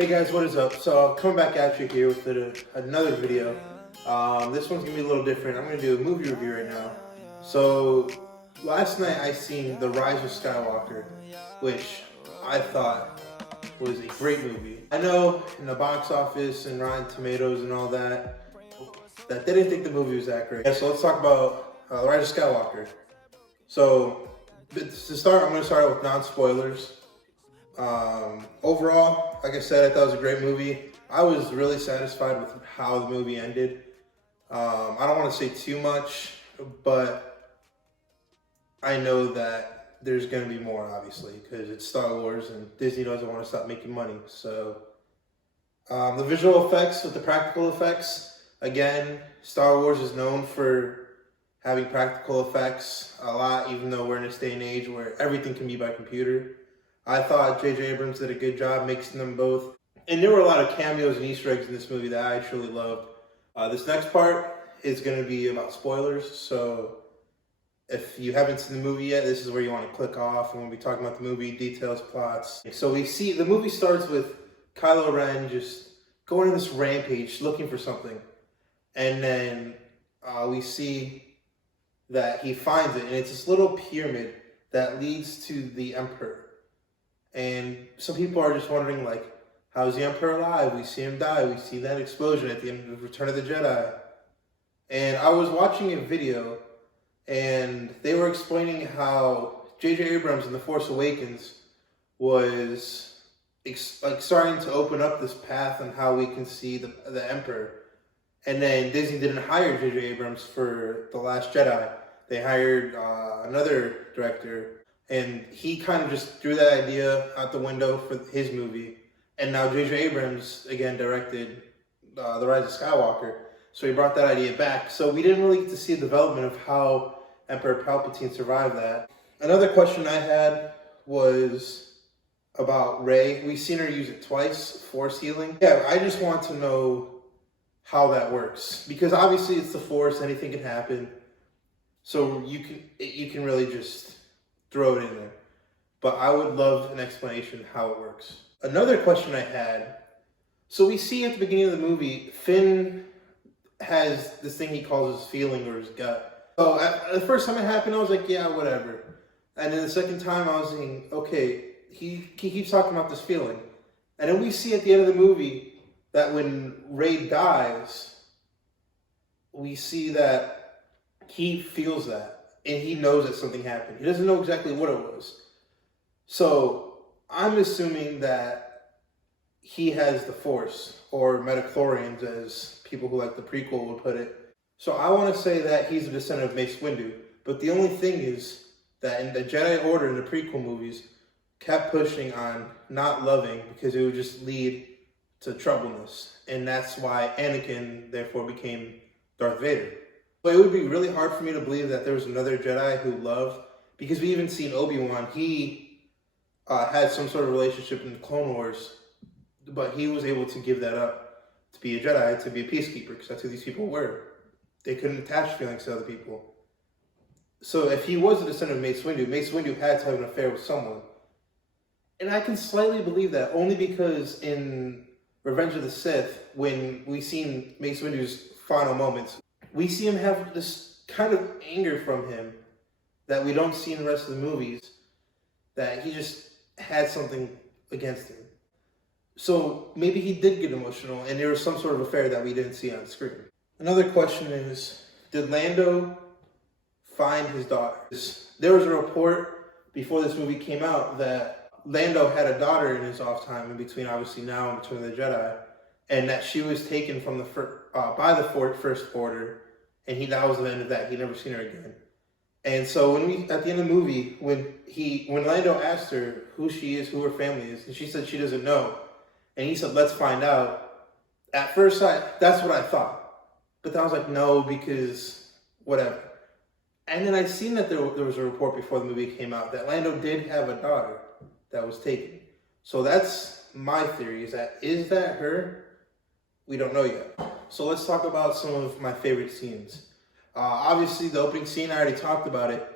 Hey guys, what is up? So coming back at you here with another video. This one's gonna be a little different. I'm gonna do a movie review right now. So last night I seen The Rise of Skywalker, which I thought was a great movie. I know in the box office and Rotten Tomatoes and all that they didn't think the movie was that great. Yeah, so let's talk about The Rise of Skywalker. So to start, I'm gonna start out with non-spoilers. Overall, like I said, I thought it was a great movie. I was really satisfied with how the movie ended. I don't want to say too much, but I know that there's going to be more, obviously, because it's Star Wars and Disney doesn't want to stop making money. So the visual effects with the practical effects, again, Star Wars is known for having practical effects a lot, even though we're in this day and age where everything can be by computer. I thought J.J. Abrams did a good job mixing them both. And there were a lot of cameos and Easter eggs in this movie that I truly loved. This next part is going to be about spoilers. So if you haven't seen the movie yet, this is where you want to click off. And we'll be talking about the movie, details, plots. So we see the movie starts with Kylo Ren just going on this rampage looking for something. And then we see that he finds it. And it's this little pyramid that leads to the Emperor. And some people are just wondering, like, how's the Emperor alive? We see him die. We see that explosion at the end of Return of the Jedi. And I was watching a video, and they were explaining how J.J. Abrams in The Force Awakens was starting to open up this path on how we can see the Emperor. And then Disney didn't hire J.J. Abrams for The Last Jedi. They hired another director. And he kind of just threw that idea out the window for his movie. And now J.J. Abrams, again, directed The Rise of Skywalker. So he brought that idea back. So we didn't really get to see the development of how Emperor Palpatine survived that. Another question I had was about Rey. We've seen her use it twice, Force healing. Yeah, I just want to know how that works. Because obviously it's the Force, anything can happen. So you can really just throw it in there. But I would love an explanation how it works. Another question I had, so we see at the beginning of the movie, Finn has this thing he calls his feeling or his gut. So the first time it happened, I was like, yeah, whatever. And then the second time I was thinking, okay, he keeps talking about this feeling. And then we see at the end of the movie that when Rey dies, we see that he feels that. And he knows that something happened. He doesn't know exactly what it was. So I'm assuming that he has the Force, or midichlorians, as people who like the prequel would put it. So I want to say that he's a descendant of Mace Windu. But the only thing is that in the Jedi Order in the prequel movies kept pushing on not loving because it would just lead to troubleness. And that's why Anakin therefore became Darth Vader. But it would be really hard for me to believe that there was another Jedi who loved, because we even seen Obi-Wan, he had some sort of relationship in the Clone Wars, but he was able to give that up to be a Jedi, to be a peacekeeper, because that's who these people were. They couldn't attach feelings to other people. So if he was a descendant of Mace Windu had to have an affair with someone. And I can slightly believe that, only because in Revenge of the Sith, when we seen Mace Windu's final moments, we see him have this kind of anger from him that we don't see in the rest of the movies, that he just had something against him. So maybe he did get emotional and there was some sort of affair that we didn't see on screen. Another question is, did Lando find his daughter? There was a report before this movie came out that Lando had a daughter in his off time, in between obviously now and Return of the Jedi, and that she was taken from by the First Order, and that was the end of that. He'd never seen her again. And so at the end of the movie, when Lando asked her who she is, who her family is, and she said she doesn't know, and he said, let's find out. At first sight, that's what I thought. But then I was like, no, because whatever. And then I seen that there was a report before the movie came out that Lando did have a daughter that was taken. So that's my theory, is that her? We don't know yet. So let's talk about some of my favorite scenes. Obviously, the opening scene, I already talked about it.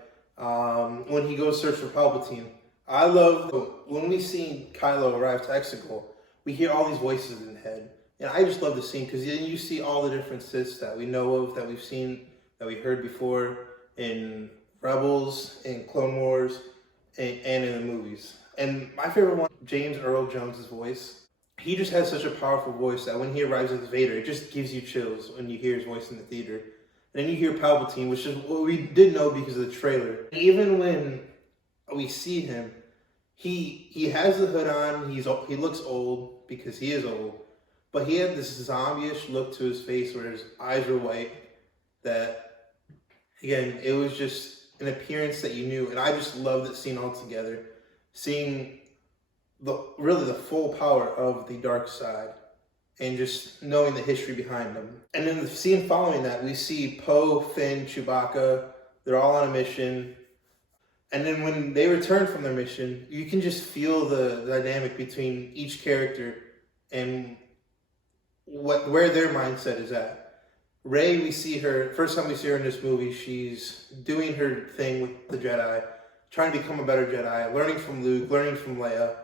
When he goes search for Palpatine. I love when we see Kylo arrive to Exegol, we hear all these voices in the head. And I just love the scene because then you see all the different Siths that we know of, that we've seen, that we heard before in Rebels, in Clone Wars, and in the movies. And my favorite one, James Earl Jones' voice. He just has such a powerful voice that when he arrives as Vader, it just gives you chills when you hear his voice in the theater. And then you hear Palpatine, which is what we did know because of the trailer. Even when we see him, he has the hood on. He looks old because he is old, but he had this zombie-ish look to his face where his eyes were white. That again, it was just an appearance that you knew, and I just loved that scene altogether. Seeing really the full power of the dark side, and just knowing the history behind them. And then the scene following that, we see Poe, Finn, Chewbacca. They're all on a mission. And then when they return from their mission, you can just feel the dynamic between each character and where their mindset is at. Rey, we see her, first time we see her in this movie, she's doing her thing with the Jedi, trying to become a better Jedi, learning from Luke, learning from Leia.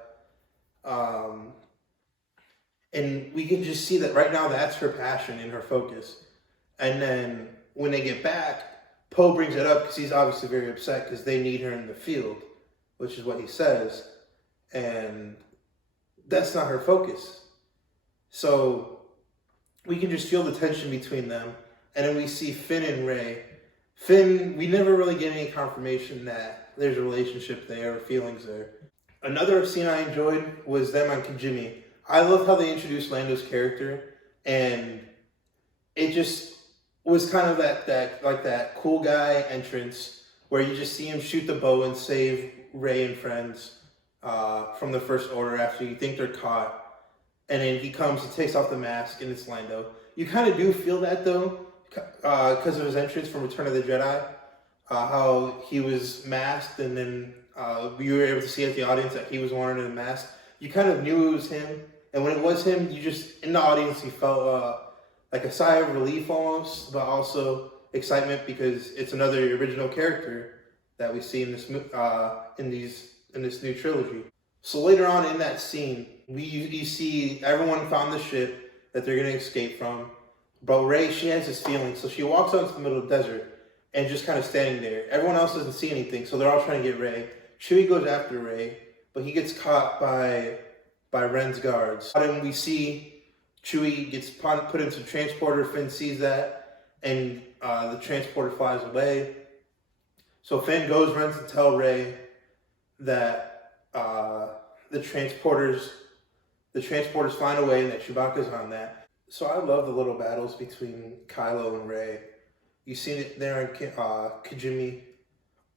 And we can just see that right now that's her passion and her focus. And then when they get back, Poe brings it up because he's obviously very upset because they need her in the field, which is what he says. And that's not her focus. So we can just feel the tension between them. And then we see Finn and Rey. Finn, we never really get any confirmation that there's a relationship there or feelings there. Another scene I enjoyed was them on Kijimi. I love how they introduced Lando's character, and it just was kind of that cool guy entrance where you just see him shoot the bow and save Rey and friends from the First Order after you think they're caught, and then he comes, he takes off the mask, and it's Lando. You kind of do feel that though, because of his entrance from Return of the Jedi, how he was masked, and then you were able to see at the audience that he was wearing a mask. You kind of knew it was him. And when it was him, you just, in the audience, you felt like a sigh of relief almost, but also excitement because it's another original character that we see in this in this new trilogy. So later on in that scene, you see everyone found the ship that they're going to escape from. But Rey, she has this feeling, so she walks out into the middle of the desert and just kind of standing there. Everyone else doesn't see anything, so they're all trying to get Rey. Chewie goes after Rey, but he gets caught by Ren's guards. And we see Chewie gets put into a transporter. Finn sees that, and the transporter flies away. So Finn runs to tell Rey that the transporter's flying away and that Chewbacca's on that. So I love the little battles between Kylo and Rey. You see it there in Kijimi,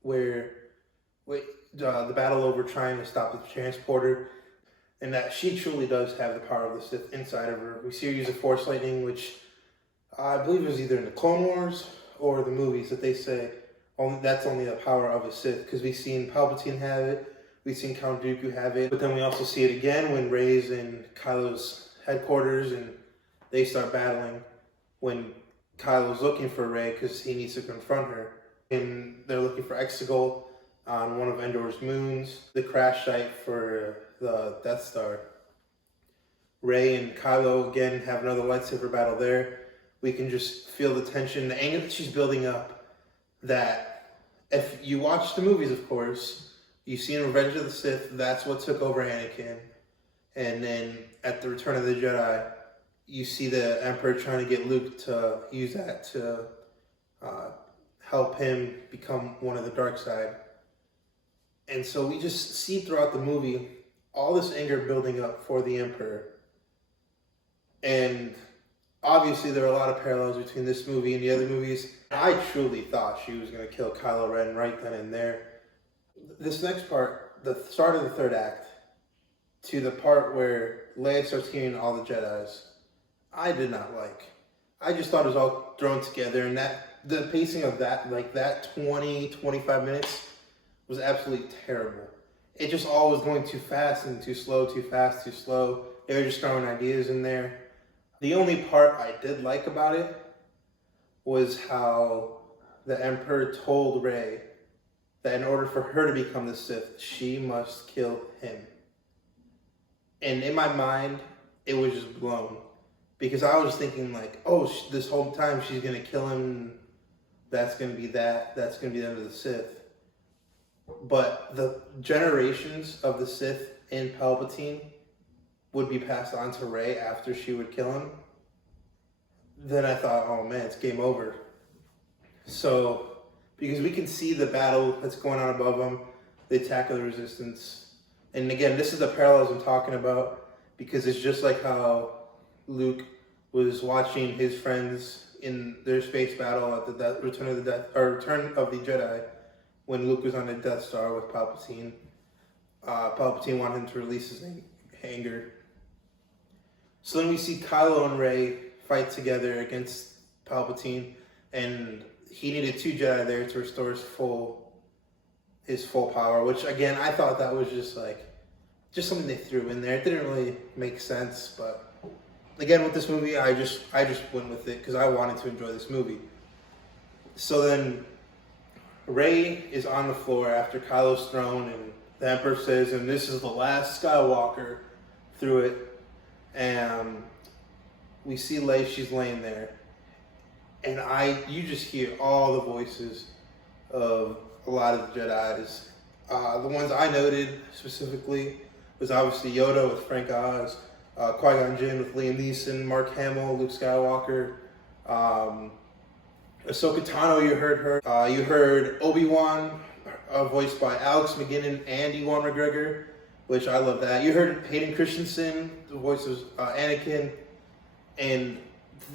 where the battle over trying to stop the transporter. And that she truly does have the power of the Sith inside of her. We see her use a Force lightning, which I believe was either in the Clone Wars or the movies that they say that's only the power of a Sith. Because we've seen Palpatine have it, we've seen Count Dooku have it, but then we also see it again when Rey's in Kylo's headquarters and they start battling when Kylo's looking for Rey because he needs to confront her. And they're looking for Exegol on one of Endor's moons, the crash site for the Death Star. Rey and Kylo again have another lightsaber battle there. We can just feel the tension, the anger that she's building up. That if you watch the movies, of course, you see in Revenge of the Sith, that's what took over Anakin. And then at the Return of the Jedi, you see the Emperor trying to get Luke to use that to help him become one of the dark side. And so we just see throughout the movie all this anger building up for the Emperor. And obviously there are a lot of parallels between this movie and the other movies. I truly thought she was going to kill Kylo Ren right then and there. This next part, the start of the third act, to the part where Leia starts hearing all the Jedis, I did not like. I just thought it was all thrown together, and the pacing of that, like that 20-25 minutes, was absolutely terrible. It just all was going too fast and too slow, too fast, too slow. They were just throwing ideas in there. The only part I did like about it was how the Emperor told Rey that in order for her to become the Sith, she must kill him. And in my mind, it was just blown. Because I was thinking like, oh, this whole time she's going to kill him. That's going to be that. That's going to be the end of the Sith. But the generations of the Sith in Palpatine would be passed on to Rey after she would kill him. Then I thought, oh man, it's game over. So, because we can see the battle that's going on above them, the attack of the Resistance. And again, this is the parallels I'm talking about, because it's just like how Luke was watching his friends in their space battle at the Return of the Jedi, when Luke was on the Death Star with Palpatine. Palpatine wanted him to release his anger. So then we see Kylo and Rey fight together against Palpatine, and he needed 2 Jedi there to restore his full power, which again, I thought that was just something they threw in there. It didn't really make sense, but again, with this movie, I just went with it because I wanted to enjoy this movie. So then Rey is on the floor after Kylo's thrown, and the Emperor says, and this is the last Skywalker through it. And we see Leia, she's laying there. And you just hear all the voices of a lot of the Jedis. The ones I noted specifically was obviously Yoda with Frank Oz, Qui-Gon Jinn with Liam Neeson, Mark Hamill, Luke Skywalker, Ahsoka Tano, you heard her. You heard Obi-Wan, voiced by Alex McGinnon and Ewan McGregor, which I love that. You heard Hayden Christensen, the voice of Anakin, and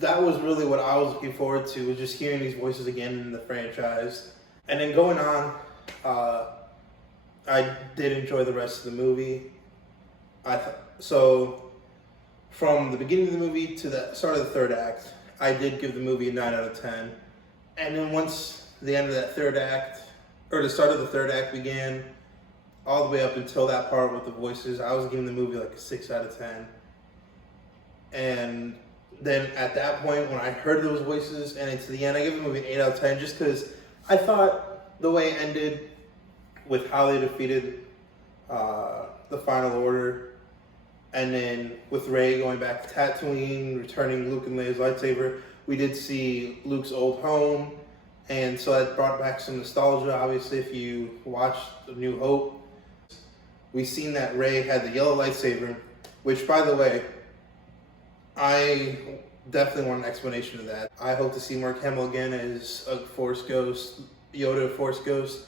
that was really what I was looking forward to, was just hearing these voices again in the franchise. And then going on, I did enjoy the rest of the movie. So from the beginning of the movie to the start of the 3rd act, I did give the movie a 9 out of 10. And then once the end of that 3rd act, or the start of the 3rd act began, all the way up until that part with the voices, I was giving the movie like a 6 out of 10. And then at that point, when I heard those voices and into the end, I gave the movie an 8 out of 10, just because I thought the way it ended with how they defeated the Final Order, and then with Rey going back to Tatooine, returning Luke and Leia's lightsaber, we did see Luke's old home, and so that brought back some nostalgia. Obviously, if you watched The New Hope, we seen that Rey had the yellow lightsaber, which, by the way, I definitely want an explanation of that. I hope to see Mark Hamill again as a Force Ghost, Yoda Force Ghost.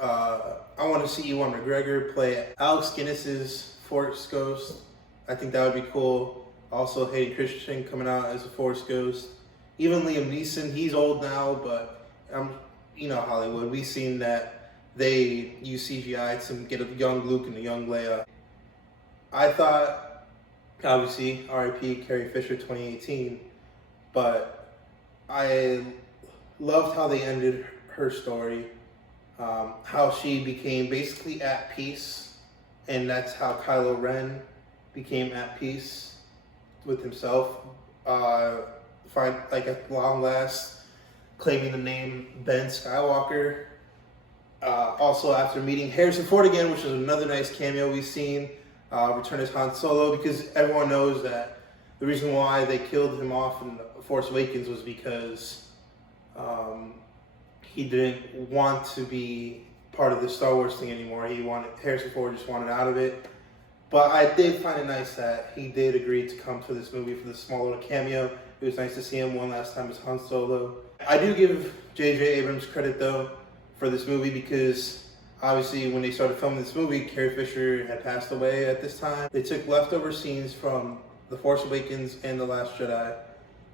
I want to see Ewan McGregor play Alex Guinness's Force Ghost. I think that would be cool. Also, Hayden Christensen coming out as a Force Ghost. Even Liam Neeson, he's old now, but you know Hollywood. We've seen that they use CGI to get a young Luke and a young Leia. I thought, obviously, R.I.P. Carrie Fisher 2018, but I loved how they ended her story, how she became basically at peace, and that's how Kylo Ren became at peace with himself. At long last, claiming the name Ben Skywalker. Also, after meeting Harrison Ford again, which is another nice cameo we've seen, return as Han Solo, because everyone knows that the reason why they killed him off in Force Awakens was because he didn't want to be part of the Star Wars thing anymore. Harrison Ford just wanted out of it. But I did find it nice that he did agree to come to this movie for the small little cameo. It was nice to see him one last time as Han Solo. I do give J.J. Abrams credit, though, for this movie, because obviously when they started filming this movie, Carrie Fisher had passed away at this time. They took leftover scenes from The Force Awakens and The Last Jedi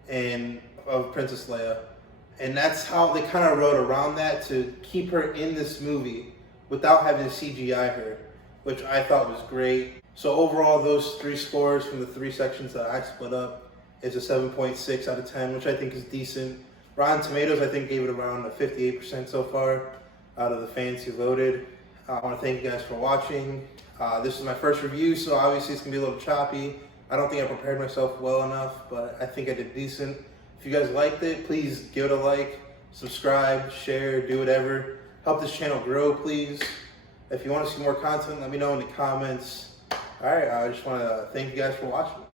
and of Princess Leia. And that's how they kind of wrote around that to keep her in this movie without having to CGI her, which I thought was great. So overall, those 3 scores from the 3 sections that I split up is a 7.6 out of 10, which I think is decent. Rotten Tomatoes, I think, gave it around a 58% so far out of the fans who voted. I want to thank you guys for watching. This is my first review, so obviously it's going to be a little choppy. I don't think I prepared myself well enough, but I think I did decent. If you guys liked it, please give it a like, subscribe, share, do whatever. Help this channel grow, please. If you want to see more content, let me know in the comments. All right, I just want to thank you guys for watching.